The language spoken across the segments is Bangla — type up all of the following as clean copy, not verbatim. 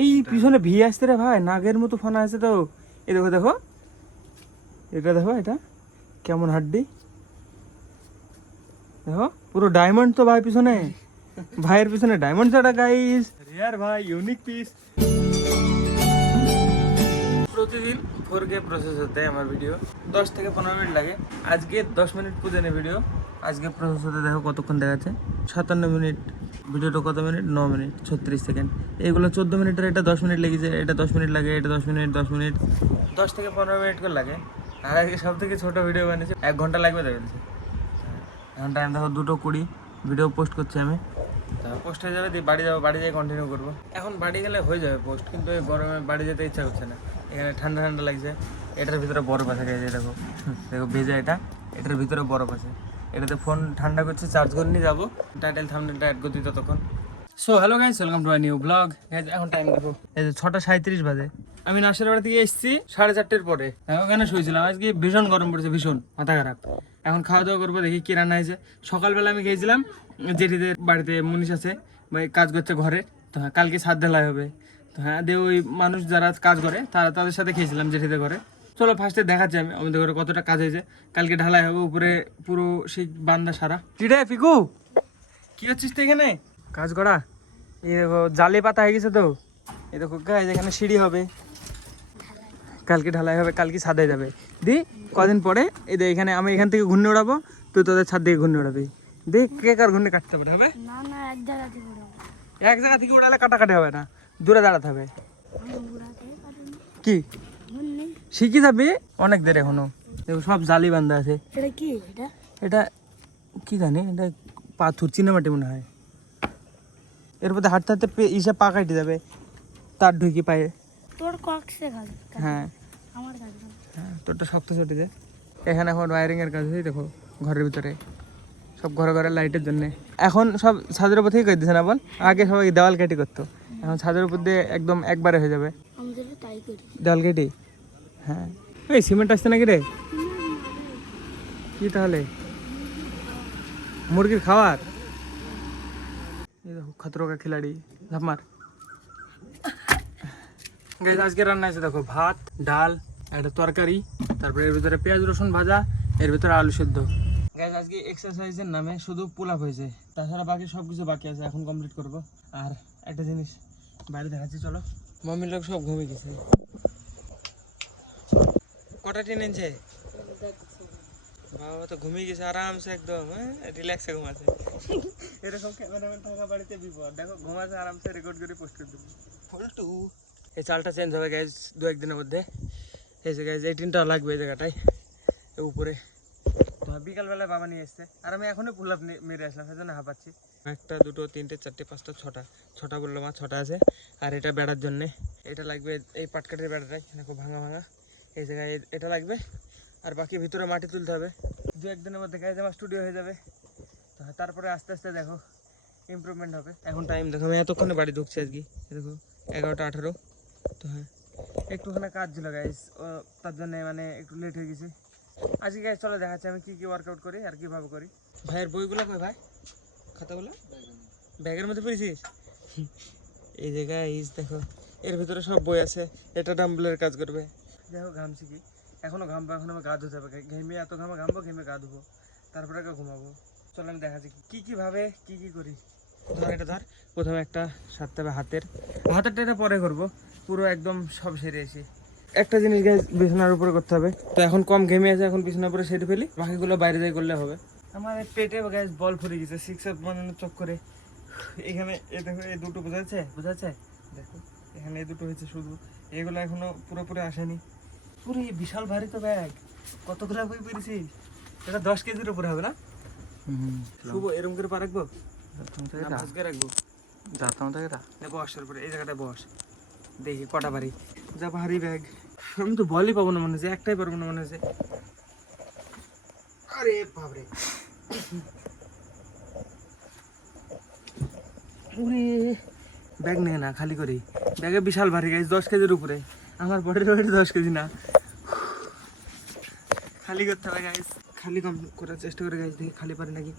এই পিছনে ভি আসছে রে ভাই, নাগের মতো ফানা আছে তো। এই দেখো দেখো, এটা দেখো, এটা কেমন হাড্ডি দেখো, পুরো ডায়মন্ড তো ভাই পিছনে, ভাইয়ের পিছনে ডায়মন্ড ছাড়া গাইস, রিয়ার ভাই ইউনিক পিস। প্রতিদিন 4K প্রসেস হতে আমার ভিডিও 10 থেকে 15 মিনিট লাগে। আজকে 10 মিনিট পুজোনে ভিডিও, আজকে প্রসেস হতে দেখো কতক্ষণ দেখাচ্ছে, 57 মিনিট। ভিডিওটা কত মিনিট? 9 minute 36 second. এইগুলো 14 মিনিটের, এটা 10 মিনিট লেগেছে, এটা 10 মিনিট লাগে, এটা 10 মিনিট 10 মিনিট 10 থেকে 15 মিনিট করে লাগে। আর আজকে সব থেকে ছোটো ভিডিও বানিয়েছি, 1 ঘন্টা লাগবে দেখেছি। এখন টাইম দেখো 2:20, ভিডিও পোস্ট করছি আমি। পোস্ট হয়ে যাবে, দিয়ে বাড়ি যাবো, বাড়ি যেয়ে কন্টিনিউ করবো। এখন বাড়ি গেলে হয়ে যাবে পোস্ট, কিন্তু এই গরমে বাড়ি যেতে ইচ্ছা করছে না। এখানে ঠান্ডা ঠান্ডা লাগছে, এটার ভিতরে বরফ আছে গাইজ, দেখো দেখো ভেজা, এটার ভিতরে বরফ আছে। এটাতে ফোন ঠান্ডা করছে, চার্জ করে নিয়ে যাবো। টাইটেল থাম্বনেলটা অ্যাড করতে ততক্ষণ। So hello guys, welcome to my new blog. এখন টাইম দেখো, এই যে 6:37 বাজে। আমি নার্সের বাড়ি থেকে এসেছি 4:30 পরে। ওখানে শুয়েছিলাম, আজকে ভীষণ গরম পড়েছে, ভীষণ মাথা খারাপ। এখন খাওয়া দাওয়া করবো, দেখি কি রান্না হয়েছে। সকালবেলা আমি গিয়েছিলাম জেঠিদের বাড়িতে, মুনিশ আছে ভাই, কাজ করছে ঘরে। তো হ্যাঁ, কালকে ছাদ ঢালাই হবে। তো হ্যাঁ, দিয়ে ওই মানুষ যারা কাজ করে তাদের সাথে খেয়েছিলাম জেঠিদের ঘরে। চলো ফার্স্টে দেখাচ্ছি আমি আমাদের ঘরে কতটা কাজ হয়েছে। কালকে ঢালাই হবে উপরে, পুরো সেই বান্দা সারা। টিডে পিকু, কি হচ্ছিস তো এখানে? কাজ করা। এই দেখো জালে পাতা হয়ে গেছে তো। এই দেখো গাইজ, এখানে সিঁড়ি হবে, কালকে ঢালাই হবে, কালকে ছাদে যাবে। দি কদিন পরে এই দেখ, এখানে আমি এখান থেকে ঘূর্ণে উড়াবো, তুই তোদের ছাদ থেকে ঘূর্ণে উড়াবি। দেখ কে কার ঘূর্ণে কাটতে পারে, হবে না না, এক জায়গা থেকে উড়াবো। এক জায়গা থেকে উড়ালে কাটাকাটি হবে না, দূরে দাঁড়াতে হবে। আমি উড়াতে পারি না। কি ঘুরনি। শিখি যাবি, অনেক দেরি এখনো। দেখো সব জালি বান্ধা আছে। এটা কি? এটা এটা কি জানি, এটা পাথর, চিনামাটি মনে হয়। এর মধ্যে হাঁটতে হাঁটতে ইসে পা কাটে যাবে, তার ঢুকি পায়ে। তোর কক্সে খালি। হ্যাঁ আমার কাছে হ্যাঁ, তোরটা শক্ত চটে যায়। এখানে এখন ওয়ারিং এর কাজ হয়েছে, দেখো ঘরের ভিতরে সব ঘরে ঘরে লাইটের জন্য। এখন সব ছাদের উপর থেকে করে দিচ্ছে না বল, আগে সবাই দেওয়াল কেটে করতো, এখন ছাদের উপর দিয়ে একদম একবারে হয়ে যাবে আমাদের তাই করি। দেওয়াল কেটে। হ্যাঁ, এই সিমেন্ট আসছে নাকি রে? কি তাহলে মুরগির খাবার? এই দেখো খতরো কা খিলাড়ি, ঝাপমার। গাইস আজকে রান্না আছে দেখো, ভাত ডাল, একটা তরকারি, তারপরে এর ভিতরে পেঁয়াজ রসুন ভাজা, এর ভিতরে আলু সেদ্ধ। গাইস আজকে এক্সারসাইজের নামে শুধু পুল আপ হয়েছে, তাছাড়া বাকি সব কিছু বাকি আছে, এখন কমপ্লিট করব। আর একটা জিনিস বাইরে দেখাচ্ছি, চলো। মাম্মির লোক সব ঘুমিয়ে গেছে। কটা ট্রেন এনেছে? বাবা তো ঘুমিয়ে গেছে আরামসে, একদম রিল্যাক্সে ঘুমাচ্ছে। এরকম ক্যামেরাম্যান থাকা বাড়িতে বিপদ, দেখো ঘুমাচ্ছে আরামসে, রেকর্ড করে পোস্ট করে দেবো। ফল্টু। এই চালটা চেঞ্জ হবে গাইজ 2-1 দিনের মধ্যে। এই যে গাইজ এই টিনটাও লাগবে এই জায়গাটায়, উপরে। তো বিকালবেলায় বাবা নিয়ে এসছে, আর আমি এখনই পুল আপ মেরে আসলাম, সেই জন্য হাঁপাচ্ছি। 1 2 3 4 5 6টা বললো মা, 6টা আছে। আর এটা বেড়ার জন্যে এটা লাগবে, এই পাটকাঠের বেড়াটাই দেখো ভাঙা ভাঙা, এই জায়গায় এটা লাগবে। আর বাকি ভিতরে মাটি তুলতে হবে। 2-1 দিনের মধ্যে গাইজ আমার স্টুডিও হয়ে যাবে। তো তারপরে আস্তে আস্তে দেখো ইমপ্রুভমেন্ট হবে। এখন টাইম দেখো, আমি এতক্ষণে বাড়ি ঢুকছি আজকে, দেখো 11টা 18। তো হ্যাঁ, একটুখানি কাজ ছিল গাইজ, তার জন্য মানে একটু লেট হয়ে গেছে আজকে। গাইজ চলো দেখাচ্ছি আমি কী কী ওয়ার্কআউট করি আর কীভাবে করি। ভাইয়ের বইগুলো কই ভাই, খাতাগুলো ব্যাগের মধ্যে পড়েছিস? এই জায়গায় ইস দেখো, এর ভিতরে সব বই আছে। এটা ডাম্বলের কাজ করবে। দেখো ঘামছি কি, এখনও ঘামবো, এখন আমি গা ধুতে হবে। ঘেমে এত ঘামবো, ঘেমে গা ধুবো, তারপরে ঘুমাবো। চলো আমি দেখাচ্ছি কীভাবে কী করি। ধর এটা ধর, প্রথমে একটা সারতে হবে হাতেরটা, এটা পরে করবো, পুরো একদম সব সেরে এসে। একটা জিনিস গাইজ বিছানার উপরে করতে হবে, তো এখন কম ঘেমে আছে, এখন বিছানার উপরে সেরে ফেলি, বাকিগুলো বাইরে যাই করলে হবে। আমার পেটে গাইজ বল ফুরে গেছে, 6 আপ বানানোর চক্করে। এখানে এ দেখো, এই দুটো বোঝাচ্ছে দেখো, এখানে এই দুটো হয়েছে শুধু, এগুলো এখনো পুরোপুরি আসেনি। পুরো বিশাল ভারী তো ব্যাগ, কতগুলো বই পেরেছিস? এটা 10 কেজির উপরে হবে না? শুভ এরকম করে পা রাখবো, রাখবো বসের উপরে, এই জায়গাটা বস, দেখি কটা ভারী। যা ভারী ব্যাগ, আমি তো বলই পাবো না মনে হচ্ছে, একটাই পারবো না মনে হচ্ছে। আরে বাবরে, ব্যাগ নেই না, খালি করি। ব্যাগে বিশাল ভারী গাইজ, 10 কেজির উপরে। আমার বডির ওয়েট 10 কেজি না, খালি করতে হবে গাইজ, খালি কম করার চেষ্টা করে গাইজ, দেখি খালি পারি নাকি।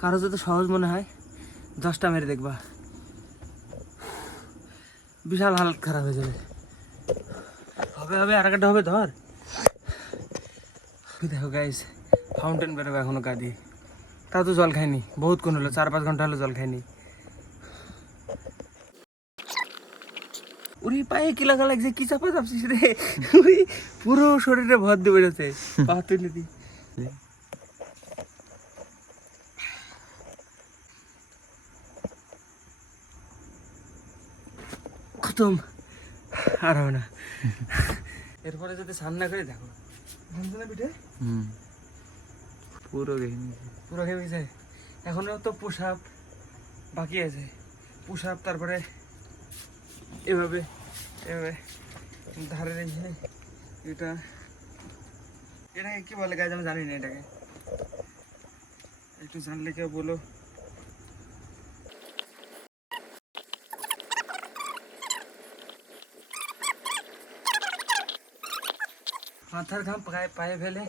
কারো যত সহজ মনে হয় 10টা মেরে দেখবা, বিশাল হালত খারাপ হয়ে যাবে। হবে হবে আর একটা হবে, ধর। দেখো গাইস, ফাউন্টেন বেরোবে এখনো গা দিয়ে, তাও তো জল খাইনি, বহুত কোন হলো 4-5 ঘন্টা হলো জল খাইনি। উরি পায়ে কি লাগা লাগছে, কি চাপা চাপছিস রে, উরি পুরো শরীরে ভর দিয়ে বেরোতে, পা তুলে দি। খতম, আর হবে না। এরপরে যদি স্নান না করে দেখো ঘামছে না পিঠে, পুরো ঘেমে পুরো ঘেমে গেছে। এখনো তো পুশ আপ বাকি আছে, পুশ আপ, তারপরে এভাবে এভাবে ধারে রেখে, এটা এটাকে কি বলে গাছ আমি জানি না, এটাকে একটু জানলে কেউ বলো। মাথার ঘাম পায়ে পায়ে ফেলে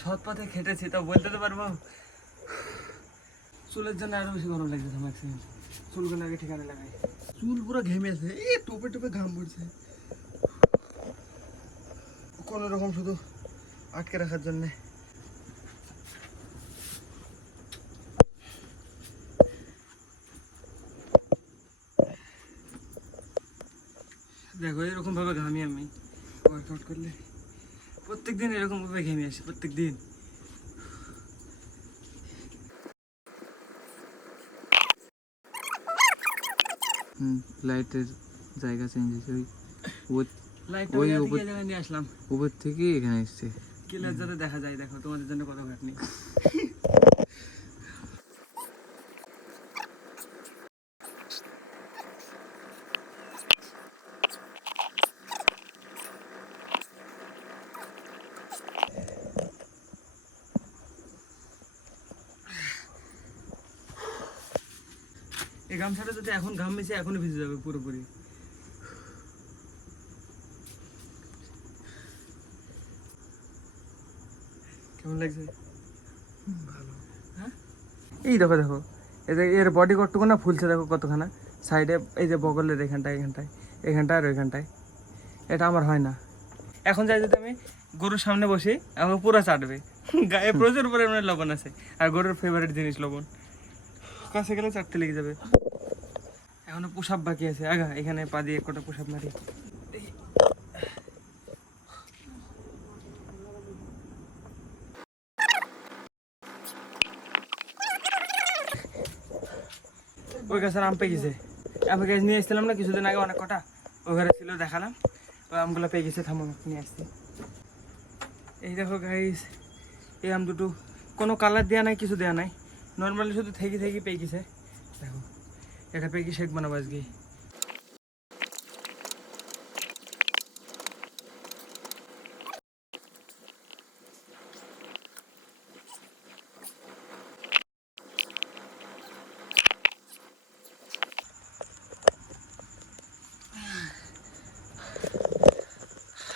সৎ পথে খেটেছি, তো বলতে তো পারবো। চুলের জন্য আরো বেশি গরম লাগছে ম্যাক্সিমাম, চুলগুলো আগে ঠিকানা লাগাই। চুল পুরো ঘেমেছে, এই টোপে টোপে ঘাম পড়ছে, কোনো রকম শুধু আটকে রাখার জন্যে। দেখো এরকম ভাবে ঘামি আমি ওয়ার্কআউট করলে, প্রত্যেকদিন এরকম ভাবে ঘেমে আসি, প্রত্যেকদিন। লাইটের জায়গা চেঞ্জ হয়েছে, ওই লাইটটা ওই ওই উপর- জায়গায় নিয়ে আসলাম, উপর থেকে এখানে এসছে। কিলার যাতে দেখা যায়। দেখো তোমাদের জন্য কত ঘাটনি। এই গামছাটা যদি এখন ঘাম মিশে এখনই ভিজে যাবে পুরোপুরি। কেমন লাগছে? ভালো। হ্যাঁ, এই দেখো দেখো, এর বডি কতটুকু না ফুলছে, দেখো কতখানা সাইডে, এই যে বগলের এখানটায় এখানটায় এখানটায় আর ওইখানটায়। এটা আমার হয় না। এখন যাই যদি আমি গরুর সামনে বসি, আমাকে পুরো চাটবে, গায়ে প্রচুর পরিমাণে লবণ আছে, আর গরুর ফেভারিট জিনিস লবণ, কাছে গেলে চাটতে লেগে যাবে। এখনো পুশ আপ বাকি আছে, আগা এখানে পা দিয়ে কটা পুশ আপ মারি। ওই গাছের আম পেয়ে গেছে, আমি গাছ নিয়ে এসেছিলাম না কিছুদিন আগে, অনেক কটা ওই ঘরে ছিল, দেখালাম। ওই আমগুলো পেয়ে গেছে, থামো নিয়ে আসছি। এই দেখো গাইস, এই আম দুটো কোনো কালার দেওয়া নাই, কিছু দেওয়া নাই, নর্মালি শুধু থেকি থেকি পেয়ে গেছে। দেখো এটা পেয়ে কি শেক বানাবো আজকে।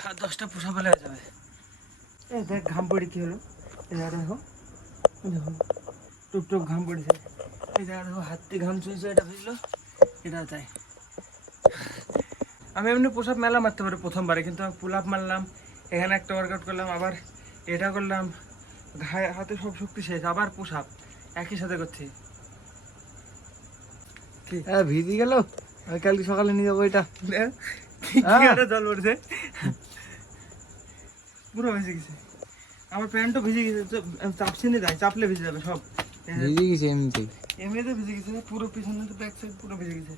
আর 10টা পোষা ফেলে হয়ে যাবে। এই দেখ ঘাম পড়ি কি হলো, এই জায়গা দেখো, দেখো টুকটুক ঘাম পড়েছে, এই জায়গা দেখো হাত দিয়ে ঘাম চুইছে, এটা ভিজলো, এটা তাই। আমি এমনি পোশাক মেলা মারতে পারি প্রথমবারে, কিন্তু আমি পুল আপ মারলাম, এখানে একটা ওয়ার্কআউট করলাম, আবার এটা করলাম, ঘায়ে হাতে সব শক্তি শেষ, আবার পোশাক একই সাথে করছি। হ্যাঁ ভিজে গেল, আমি কালকে সকালে নিয়ে যাবো এটা। জল পড়ছে, পুরো ভিজে গেছে, আমার প্যান্টও ভিজে গেছে, চাপছি না, যাই চাপলে ভিজে যাবে সব। ভিজে গেছে এমনিতেই। এমনিতে ভিজে গেছে, পুরো পিছনে তো ব্যাক সাইড পুরো ভিজে গেছে।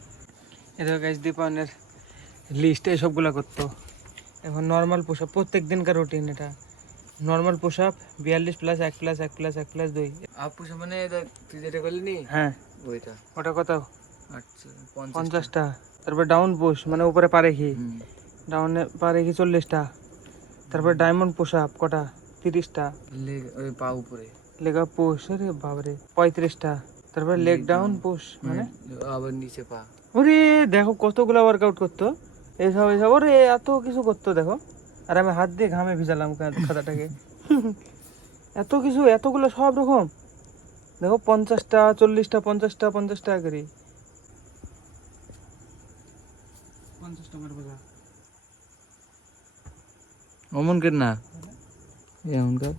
এটা গাইস দীপায়নের লিস্টে সবগুলো করতো। এখন নর্মাল পুশ আপ প্রত্যেক দিনকার রুটিন, এটা normal push up 42 plus 1 plus 1 plus 1 plus 2। আপু মানে তুই যেটা করলি নি হ্যাঁ ওইটা। ওটা কত? আচ্ছা 50টা। তারপর ডাউন পুশ মানে উপরে পা রেখে, ডাউনে পা রেখে 40টা। তারপর ডায়মন্ড পুশ আপ কটা? 30টা। লেগ ওই পা উপরে, লেগ আপ পুশ, আরে বাবারে 35টা। তারপর লেগ ডাউন পুশ মানে আবার নিচে পা। ওরে দেখো কতগুলো ওয়ার্কআউট করতো, এসব এসব ওরে এত কিছু করতো দেখো। আর আমি হাত দিয়ে ঘামে ভিজালাম খাতাটাকে। এত কিছু, এতগুলো সব রকম দেখো 50টা 40টা 50টা 50 টাকা করে 50 টাকার বোঝা অমন কর না এমন কর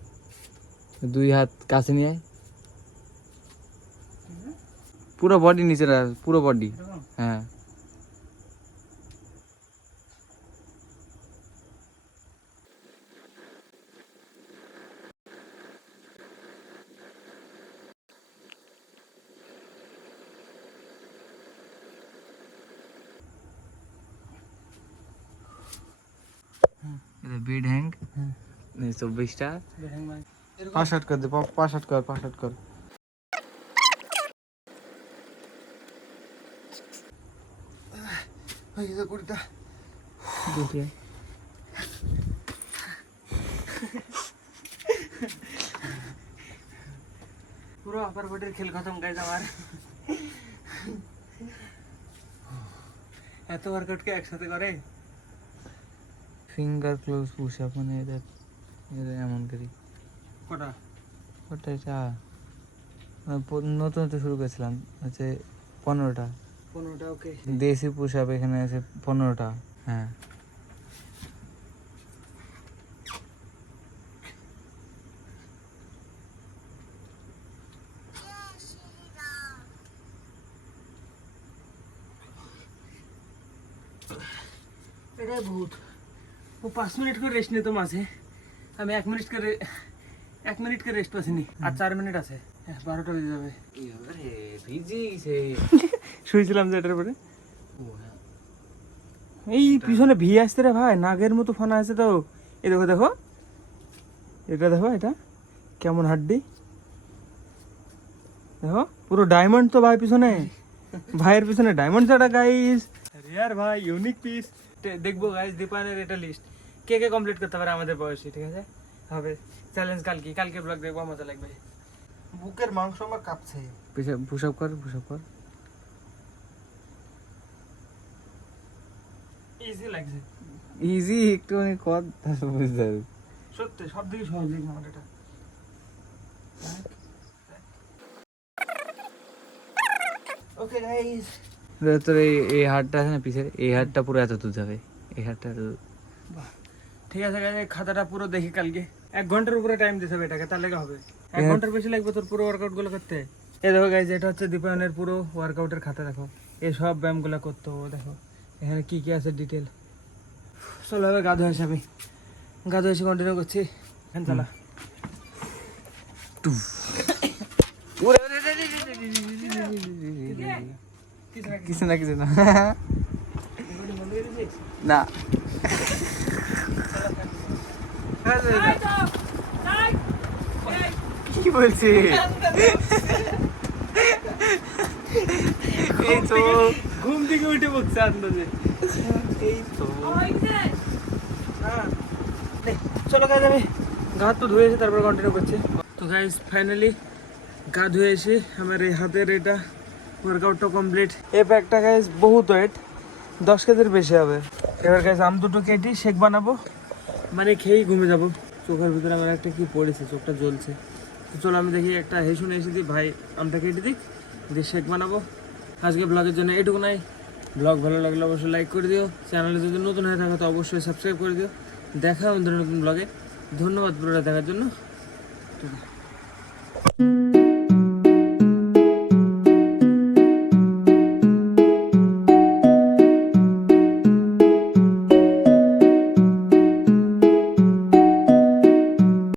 2 হাত কাছে নিয়ে আয় পুরো বডি নিচে রাখ পুরো বডি হ্যাঁ बेड हैंग 24টা 5 हट कर दे 5 हट कर ভাই এটা কুড়িটা देखिए পুরো আপার বডির খেল খতম গাইজ আমার এত ওয়ার্কআউট কে একসাথে করে फिंगर क्लोज पुश अप মানে এটা এমন করি কটা ওটা এটা নতুন তো শুরু করেছিলাম হচ্ছে 15টা 15টা ওকে দেশি পুশ আপ এখানে আছে 15টা হ্যাঁ এটাই বহুত ও 5 মিনিট করে রেস্ট নিত মাঝে আমি 1 মিনিট করে 1 মিনিট করে রেস্ট পাচ্ছি আর 4 মিনিট আছে 12টা বেজে যাবে আরে ভিজি সে শুয়েছিলাম যে এটার উপরে এই পিছনে ভি আসছে রে ভাই নাগের মতো ফানা আছে তো এই দেখো দেখো এটা দেখো এটা কেমন হাড্ডি দেখো পুরো ডায়মন্ড তো ভাই পিছনে ভাইয়ের পিছনে ডায়মন্ড ছাড়া গাইস আরে यार ভাই ইউনিক পিস দেখবো গাইস দীপানের এটা লিস্ট কে কে কমপ্লিট করতে পারে আমাদের বয়সী ঠিক আছে হবে চ্যালেঞ্জ কালকে ব্লগ দেখবো মজা লাগবে বুকের মাংস আমার কাঁপছে পুশ আপ কর ইজি লাগছে ইজি একটু অনেক কত বুঝতে হবে সত্যি সব দিকে সহজ লাগছে আমার এটা ওকে গাইস তোর এই হাড়টা আছে না পিছের এই হাড়টা পুরো এত দূর যাবে এই হাড়টা ঠিক আছে গাইস খাতাটা পুরো দেখি কালকে 1 ঘন্টার উপরে টাইম দিতে হবে এটাকে তাহলে হবে 1 ঘন্টার বেশি লাগবে তোর পুরো ওয়ার্কআউট গুলো করতে এই দেখো গাইস এটা হচ্ছে দীপায়নের পুরো ওয়ার্কআউটের খাতা দেখো এই সব ব্যায়ামগুলো করতে হবে দেখো এখানে কি কি আছে ডিটেল চলো এবার গা ধোয়া হিসাবে গা ধোয়া এসে কন্টিনিউ করছি এখন চালা কিছু না না কি বলছি এই তো ঘুম থেকে উঠে বকছে আন্দাজে এই তো চলো গাইজ আমি গা তো ধুয়ে এসে তারপর কন্টিনিউ করছি তো গাইজ ফাইনালি গা ধুয়ে এসে আমার এই হাতের এটা ওয়ার্কআউটটা কমপ্লিট এই প্যাকটা গাইজ বহুত ওয়েট 10 কেজির বেশি হবে এবার গাইজ আম দুটো কেটে শেক বানাবো মানে খেয়েই ঘুমে যাবো চোখের ভিতরে আমার একটা কি পড়েছে চোখটা জ্বলছে তো চলো আমি দেখি একটা হেসুন এসে দিই ভাই আমটা কেটে দিক দিয়ে শেক বানাবো আজকে ব্লগের জন্য এটুকু নাই ব্লগ ভালো লাগলে অবশ্যই লাইক করে দিও চ্যানেলে যদি নতুন হয়ে থাকো তো অবশ্যই সাবস্ক্রাইব করে দিও দেখা আমাদের নতুন ব্লগে ধন্যবাদ পুরোটা দেখার জন্য